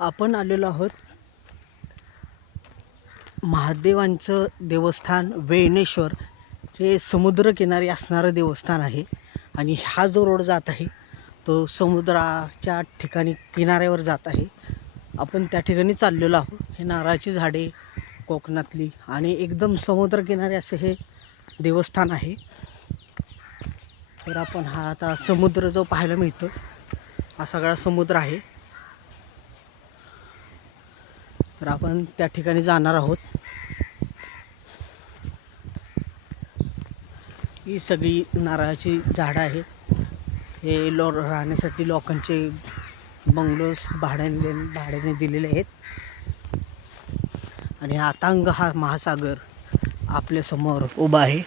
आपण आलेलो आहोत महादेवांचं देवस्थान वेळणेश्वर. हे समुद्रकिनारी असणारं देवस्थान आहे आणि हा जो रोड जात आहे तो समुद्राच्या ठिकाणी किनाऱ्यावर जात आहे. आपण त्या ठिकाणी चाललेलो आहोत. हे नारळाची झाडे कोकणातली आणि एकदम समुद्रकिनारी असे हे देवस्थान आहे. तर आपण हा आता समुद्र जो पाहायला मिळतो हा सगळा समुद्र आहे. तर आपण त्या ठिकाणी जाणार आहोत. ही सगळी नारळाची झाडं आहेत. हे राहण्यासाठी लोकांचे बंगलोज भाड्याने दिलेले आहेत. आणि अथांग हा महासागर आपल्या समोर उभा आहे.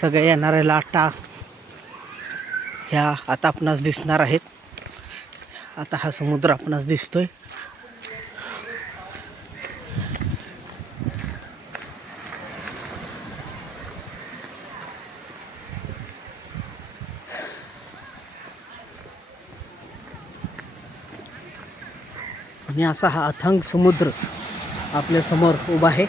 सगळ्या येणाऱ्या लाटा ह्या आता आपणास दिसणार आहेत. आता हा समुद्र आपणास दिसतोय. आणि असा हा अथांग समुद्र आपल्या समोर उभा आहे.